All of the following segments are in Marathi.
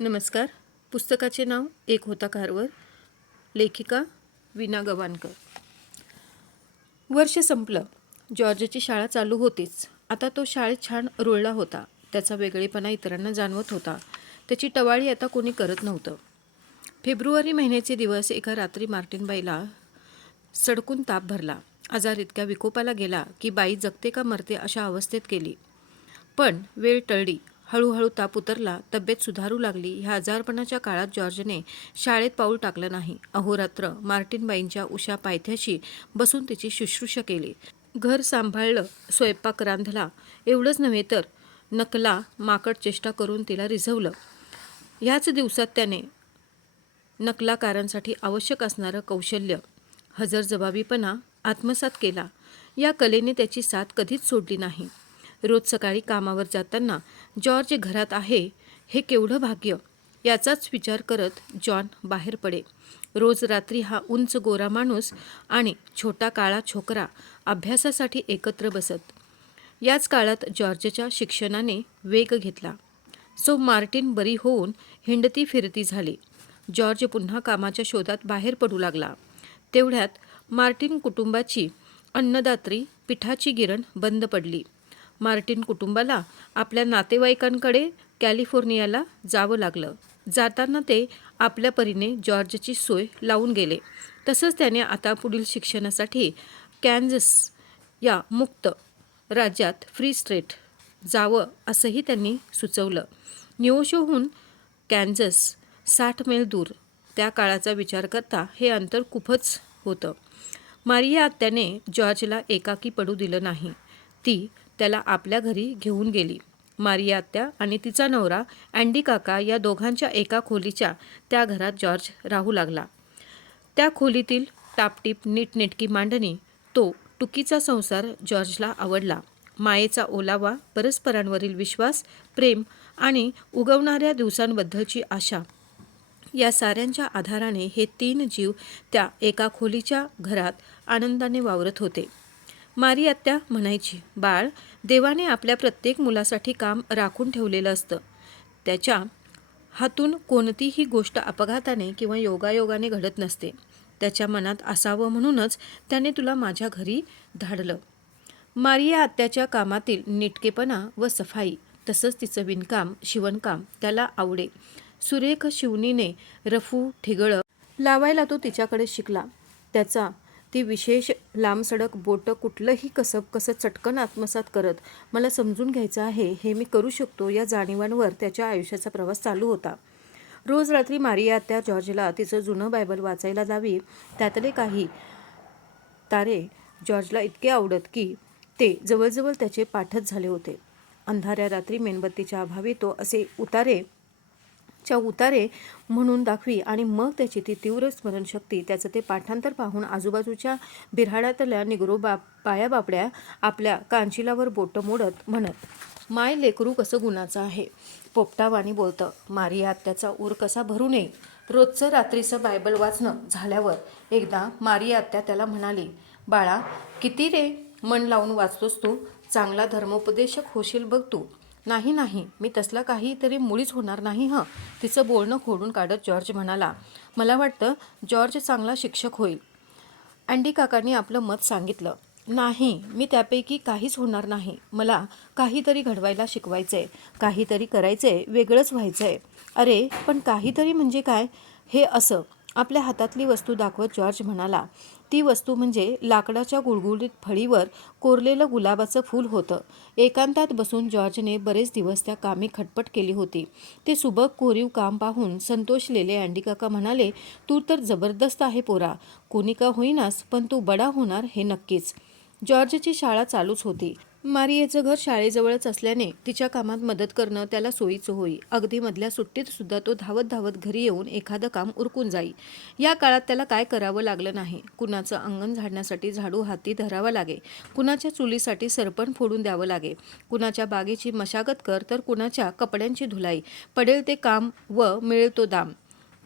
नमस्कार. पुस्तकाचे नाव एक होता कारवर लेखिका विना गवानकर. वर्ष संपलं. जॉर्जची शाळा चालू होतीच. आता तो शाळेत छान रुळला होता. त्याचा वेगळेपणा इतरांना जाणवत होता. त्याची टवाळी आता कोणी करत नव्हतं. फेब्रुवारी महिन्याचे दिवस एका रात्री मार्टिनबाईला सडकून ताप भरला. आजार इतक्या विकोपाला गेला की बाई जगते का मरते अशा अवस्थेत गेली. पण वेळ टळली. हळूहळू ताप उतरला तब्येत सुधारू लागली. ह्या आजारपणाच्या काळात जॉर्जने शाळेत पाऊल टाकलं नाही. अहोरात्र मार्टिनबाईंच्या उषा पायथ्याशी बसून तिची शुश्रूषा केली. घर सांभाळलं स्वयंपाक रांधला. एवढंच नव्हे तर नकला माकड चेष्टा करून तिला रिझवलं. ह्याच दिवसात त्याने नकलाकारांसाठी आवश्यक असणारं कौशल्य हजरजबाबीपणा आत्मसात केला. या कलेने त्याची साथ कधीच सोडली नाही. रोज सकाळी कामावर जाताना जॉर्ज घरात आहे हे केवढं भाग्य? याचाच विचार करत जॉन बाहेर पडे. रोज रात्री हा उंच गोरा माणूस आणि छोटा काळा छोकरा अभ्यासासाठी एकत्र बसत. याच काळात जॉर्जच्या शिक्षणाने वेग घेतला. सो मार्टिन बरी होऊन हिंडती फिरती झाली. जॉर्ज पुन्हा कामाच्या शोधात बाहेर पडू लागला. तेवढ्यात मार्टिन कुटुंबाची अन्नदात्री पिठाची गिरण बंद पडली. मार्टिन कुटुंबाला आपल्या नातेवाईकांकडे कॅलिफोर्नियाला जावं लागलं. जाताना ते आपल्या परीने जॉर्जची सोय लावून गेले. तसंच त्याने आता पुढील शिक्षणासाठी कॅन्झस या मुक्त राज्यात फ्री स्टेट जावं असंही त्यांनी सुचवलं. न्यूशोहून कॅन्झस साठ मैल दूर. त्या काळाचा विचार करता हे अंतर खूपच होतं. मारिया आत्याने जॉर्जला एकाकी पडू दिलं नाही. ती त्याला आपल्या घरी घेऊन गेली. मारिया आत्या आणि तिचा नवरा अँडी काका या दोघांच्या एका खोलीच्या त्या घरात जॉर्ज राहू लागला. त्या खोलीतील टापटीप नीटनेटकी मांडणी तो टुकीचा संसार जॉर्जला आवडला. मायेचा ओलावा परस्परांवरील विश्वास प्रेम आणि उगवणाऱ्या दिवसांबद्दलची आशा. या साऱ्यांच्या आधाराने हे तीन जीव त्या एका खोलीच्या घरात आनंदाने वावरत होते. मारी आत्या म्हणायची बाळ देवाने आपल्या प्रत्येक मुलासाठी काम राखून ठेवलेलं असतं. त्याच्या हातून कोणतीही गोष्ट अपघाताने किंवा योगायोगाने घडत नसते. त्याच्या मनात असावं म्हणूनच त्याने तुला माझ्या घरी धाडलं. मारिया आत्याच्या कामातील नीटकेपणा व सफाई तसंच तिचं विणकाम शिवणकाम त्याला आवडे. सुरेख शिवणीने रफू ठिगळं लावायला तो तिच्याकडे शिकला. त्याचा ती विशेष लांबसडक बोटं कुठलंही कसब कसं चटकन आत्मसात करत मला समजून घ्यायचं आहे हे मी करू शकतो या जाणीवांवर त्याच्या आयुष्याचा प्रवास चालू होता. रोज रात्री मारिया त्या जॉर्जला तिचं जुनं बायबल वाचायला जावी त्यातले काही तारे जॉर्जला इतके आवडत की ते जवळजवळ त्याचे पाठच झाले होते. अंधाऱ्या रात्री मेणबत्तीच्या अभावी तो असे उतारे च्या उतारे म्हणून दाखवी आणि मग त्याची ती तीव्र स्मरणशक्ती त्याचं ते पाठांतर पाहून आजूबाजूच्या बिऱ्हाडातल्या निगरो बा पाया बापड्या आपल्या कांचिलावर बोटं मोडत म्हणत माय लेकरू कसं गुणाचं आहे पोपटावानी बोलतं मारियात आत्याचा ऊर कसा भरू नये? रोजचं रात्रीचं बायबल वाचणं झाल्यावर एकदा मारिया आत्या त्याला म्हणाली बाळा किती रे? मन लावून वाचतोस तू? चांगला धर्मोपदेशक होशील बघ तू. नाही नाही. मी तसला काहीतरी मुळीच होणार नाही हं. तिचं बोलणं खोडून काढत जॉर्ज म्हणाला मला वाटतं जॉर्ज चांगला शिक्षक होईल. अँडी काकांनी आपलं मत सांगितलं नाही मी त्यापैकी काहीच होणार नाही. मला काहीतरी घडवायला शिकवायचं आहे काहीतरी करायचं आहे वेगळंच व्हायचं आहे अरे पण काहीतरी म्हणजे काय? हे असं. आपल्या हातातली वस्तू दाखवत जॉर्ज म्हणाला ती वस्तू म्हणजे लाकडाच्या गुळगुळीत फळीवर कोरलेलं गुलाबाचं फूल होतं. एकांतात बसून जॉर्जने बरेच दिवस त्या कामी खटपट केली होती. ते सुबक कोरीव काम पाहून संतोषलेले अँडी काका म्हणाले तू तर जबरदस्त आहे पोरा. कोणी का होईनास पण तू बडा होणार हे नक्कीच. जॉर्जची शाळा चालूच होती. मारियेचं घर शाळेजवळच असल्याने तिच्या कामात मदत करणं त्याला सोयीचं होई. अगदी मधल्या सुट्टीत सुद्धा तो धावत धावत घरी येऊन एखादं काम उरकून जाई. या काळात त्याला काय करावं लागलं नाही. कुणाचं अंगण झाडण्यासाठी झाडू हाती धरावा लागे. कुणाच्या चुलीसाठी सरपण फोडून द्यावं लागे. कुणाच्या बागेची मशागत कर तर कुणाच्या कपड्यांची धुलाई. पडेल ते काम व मिळेल तो दाम.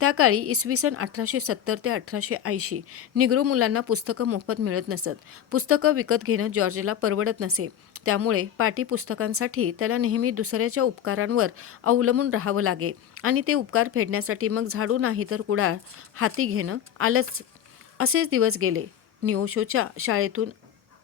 त्या काळी इसवी सन अठराशे सत्तर ते अठराशे ऐंशी निग्रो मुलांना पुस्तकं मोफत मिळत नसत. पुस्तकं विकत घेणं जॉर्जला परवडत नसे. त्यामुळे पाठ्यपुस्तकांसाठी त्याला नेहमी दुसऱ्याच्या उपकारांवर अवलंबून राहावं लागे आणि ते उपकार फेडण्यासाठी मग झाडू नाही तर कुडाळ हाती घेणं आलंच. असेच दिवस गेले. निओशोच्या शाळेतून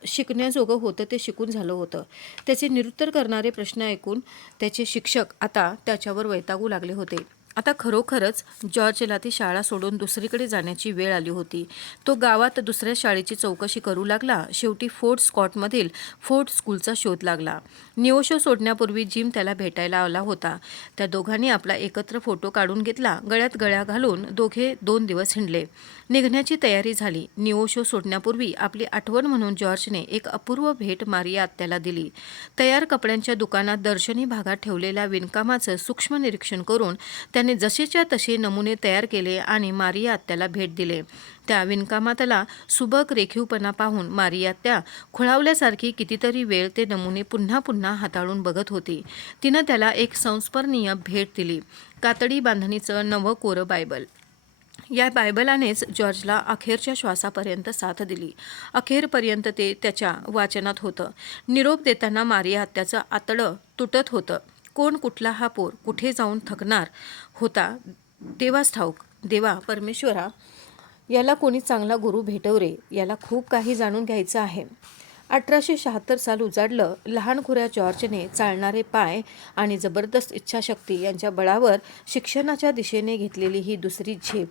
शिकण्याजोगं होतं ते शिकून झालं होतं. त्याचे निरुत्तर करणारे प्रश्न ऐकून त्याचे शिक्षक आता त्याच्यावर वैतागू लागले होते. आता खरोखरच जॉर्जला ती शाळा सोडून दुसरीकडे जाण्याची वेळ आली होती. तो गावात दुसऱ्या शाळेची चौकशी करू लागला. शेवटी फोर्ट स्कॉटमधील फोर्ट स्कूलचा शोध लागला. निओशो सोडण्यापूर्वी जिम त्याला भेटायला आला होता. त्या दोघांनी आपला एकत्र फोटो काढून घेतला. गळ्यात गळ्या घालून दोघे दोन दिवस हिंडले. निघण्याची तयारी झाली. निओशो सोडण्यापूर्वी आपली आठवण म्हणून जॉर्जने एक अपूर्व भेट मारिया आत्याला दिली. तयार कपड्यांच्या दुकानात दर्शनी भागात ठेवलेल्या विणकामाचं सूक्ष्म निरीक्षण करून त्याने जसेच्या तसे नमुने तयार केले आणि मारिया आत्याला भेट दिले. त्या विणकामातला सुबक रेखीवपणा पाहून मारिया त्या खुळावल्यासारखी कितीतरी वेळ ते नमुने पुन्हा पुन्हा हाताळून बघत होती. तिनं त्याला एक संस्मरणीय भेट दिली. कातडी बांधणीचं नवं कोरं बायबल. या बायबलानेच जॉर्जला अखेरच्या श्वासापर्यंत साथ दिली. अखेरपर्यंत ते त्याच्या वाचनात होतं. निरोप देताना मारिया हत्याचं आतडं तुटत होतं. कोण कुठला हा पोर कुठे जाऊन थकणार होता? देवास ठाऊक. देवा परमेश्वरा याला कोणी चांगला गुरु भेटव रे याला खूप काही जाणून घ्यायचं आहे. अठराशे शहात्तर साल उजाडलं लहानखुऱ्या जॉर्जने चालणारे पाय आणि जबरदस्त इच्छाशक्ती यांच्या बळावर शिक्षणाच्या दिशेने घेतलेली ही दुसरी झेप.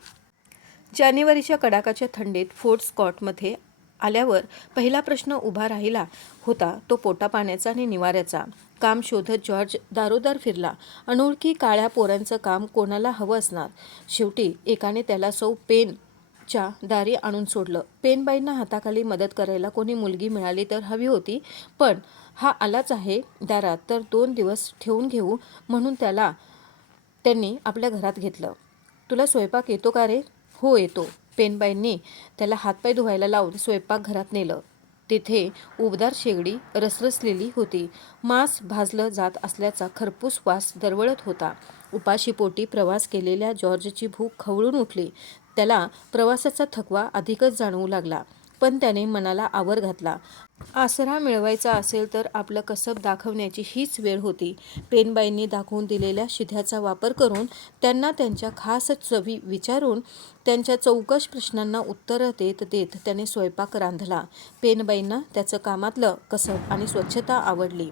जानेवारीच्या कडाकाच्या थंडीत फोर्ट स्कॉटमध्ये आल्यावर पहिला प्रश्न उभा राहिला होता तो पोटापाण्याचा आणि निवाऱ्याचा. काम शोधत जॉर्ज दारोदार फिरला. अनोळखी काळ्या पोरांचं काम कोणाला हवं असणार? शेवटी एकाने त्याला सौ पेन च्या दारी आणून सोडलं. पेनबाईंना हाताखाली मदत करायला कोणी मुलगी मिळाली तर हवी होती पण हा आलाच आहे दारात तर दोन दिवस ठेवून घेऊ म्हणून त्याला त्यांनी आपल्या घरात घेतलं. तुला स्वयंपाक येतो का रे? हो येतो. पेनबाईंनी त्याला हातपाय धुवायला लावून स्वयंपाकघरात नेलं. तेथे उबदार शेगडी रसरसलेली होती. मांस भाजलं जात असल्याचा खरपूस वास दरवळत होता. उपाशीपोटी प्रवास केलेल्या जॉर्जची भूक खवळून उठली. त्याला प्रवासाचा थकवा अधिकच जाणवू लागला. पण त्याने मनाला आवर घातला. आसरा मिळवायचा असेल तर आपलं कसब दाखवण्याची हीच वेळ होती. पेनबाईंनी दाखवून दिलेल्या शिध्याचा वापर करून त्यांना त्यांच्या खास चवी विचारून त्यांच्या चौकश प्रश्नांना उत्तरं देत देत त्याने स्वयंपाक रांधला. पेनबाईंना त्याचं कामातलं कसब आणि स्वच्छता आवडली.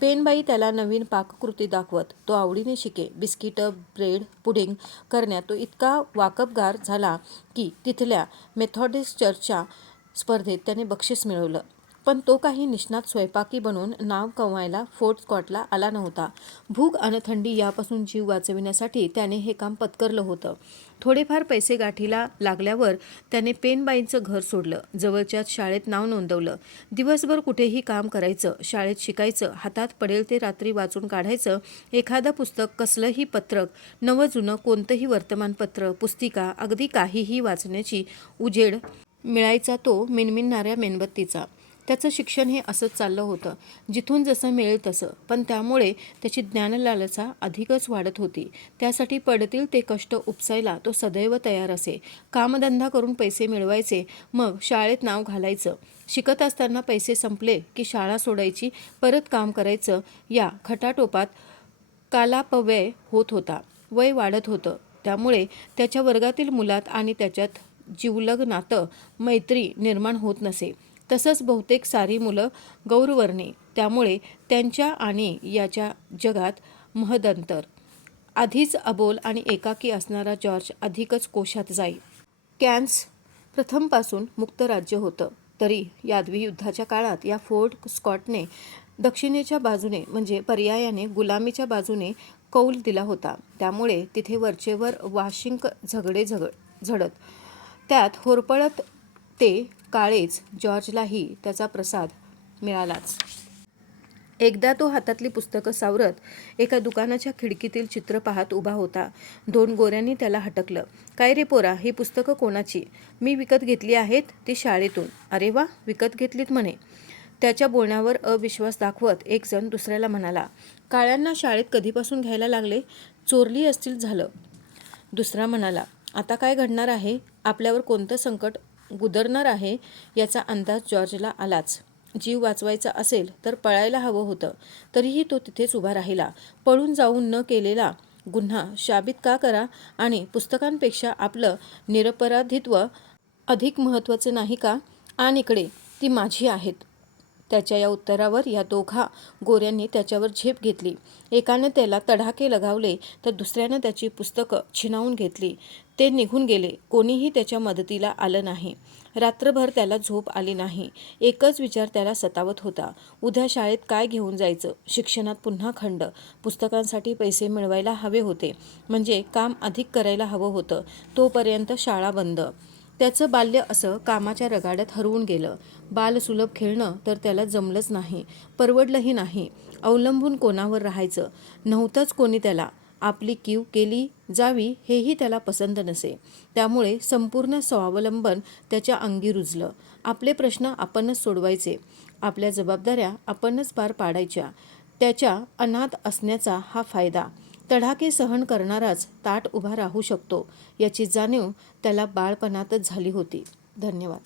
पेनबाई त्याला नवीन पाककृती दाखवत तो आवडीने शिके बिस्किटं ब्रेड पुडिंग करण्यात तो इतका वाकबगार झाला की तिथल्या मेथॉडिस्ट चर्चच्या स्पर्धेत त्याने बक्षीस मिळवलं. पण तो काही निष्णात स्वयंपाकी बनून नाव कमवायला फोर्ट स्कॉटला आला नव्हता. भूक आणि थंडी यापासून जीव वाचविण्यासाठी त्याने हे काम पत्करलं होतं. थोडेफार पैसे गाठीला लागल्यावर त्याने पेनबाईंचं घर सोडलं. जवळच्याच शाळेत नाव नोंदवलं. दिवसभर कुठेही काम करायचं शाळेत शिकायचं हातात पडेल ते रात्री वाचून काढायचं एखादं पुस्तक कसलंही पत्रक नवं जुनं कोणतंही वर्तमानपत्र पुस्तिका अगदी काहीही वाचण्याची उजेड मिळायचा तो मिनमिनणाऱ्या मेणबत्तीचा. त्याचं शिक्षण हे असंच चाललं होतं. जिथून जसं मिळेल तसं. पण त्यामुळे त्याची ज्ञानलालसा अधिकच वाढत होती. त्यासाठी पडतील ते कष्ट उपसायला तो सदैव तयार असे. कामधंदा करून पैसे मिळवायचे. मग शाळेत नाव घालायचं. शिकत असताना पैसे संपले की शाळा सोडायची परत काम करायचं. या खटाटोपात कालापव्यय होत होता. वय वाढत होतं. त्यामुळे त्याच्या वर्गातील मुलात आणि त्याच्यात जिवलग नातं मैत्री निर्माण होत नसे. तसंच बहुतेक सारी मुलं गौरवर्णी. त्यामुळे त्यांच्या आणि याच्या जगात महदंतर. आधीच अबोल आणि एकाकी असणारा जॉर्ज अधिकच कोशात जाई. कॅन्स प्रथमपासून मुक्त राज्य होतं. तरी यादवी युद्धाच्या काळात या फोर्ट स्कॉटने दक्षिणेच्या बाजूने म्हणजे पर्यायाने गुलामीच्या बाजूने कौल दिला होता. त्यामुळे तिथे वरचेवर वाशिंक झगडे झगड झडत त्यात होरपळत ते काळेच जॉर्जलाही त्याचा प्रसाद मिळालाच. एकदा तो हातातली पुस्तकं सावरत एका दुकानाच्या खिडकीतील चित्र पाहत उभा होता. दोन गोऱ्यांनी त्याला हटकलं. काय रे पोरा ही पुस्तकं कोणाची? मी विकत घेतली आहेत ती शाळेतून. अरे वा विकत घेतलीत म्हणे. त्याच्या बोलण्यावर अविश्वास दाखवत एक जण दुसऱ्याला म्हणाला काळ्यांना शाळेत कधीपासून घ्यायला लागले? चोरली असतील झालं. दुसरा म्हणाला आता काय घडणार आहे? आपल्यावर कोणतं संकट गुदरणार आहे याचा अंदाज जॉर्जला आलाच. जीव वाचवायचा असेल तर पळायला हवं होतं. तरीही तो तिथेच उभा राहिला. पळून जाऊन न केलेला गुन्हा शाबित का करा आणि पुस्तकांपेक्षा आपलं निरपराधित्व अधिक महत्त्वाचं नाही का? आणि इकडे ती माझी आहेत. त्याच्या या उत्तरावर या दोघा गोऱ्यांनी त्याच्यावर झेप घेतली. एकानं त्याला तडाखे लगावले तर दुसऱ्यानं त्याची पुस्तकं छिनावून घेतली. ते निघून गेले. कोणीही त्याच्या मदतीला आलं नाही. रात्रभर त्याला झोप आली नाही. एकच विचार त्याला सतावत होता. उद्या शाळेत काय घेऊन जायचं? शिक्षणात पुन्हा खंड. पुस्तकांसाठी पैसे मिळवायला हवे होते. म्हणजे काम अधिक करायला हवं होतं. तोपर्यंत शाळा बंद. त्याचं बाल्य असं कामाच्या रगाड्यात हरवून गेलं. बालसुलभ खेळणं तर त्याला जमलंच नाही. परवडलंही नाही. अवलंबून कोणावर राहायचं? नव्हतंच कोणी त्याला. आपली कीव केली जावी हेही त्याला पसंत नसे. त्यामुळे संपूर्ण स्वावलंबन त्याच्या अंगी रुजलं. आपले प्रश्न आपणच सोडवायचे. आपल्या जबाबदाऱ्या आपणच पार पाडायच्या. त्याच्या अनाथ असण्याचा हा फायदा. तडाखे सहन करणाराच ताट उभा राहू शकतो याची जाणीव त्याला बाळपणातच झाली होती. धन्यवाद.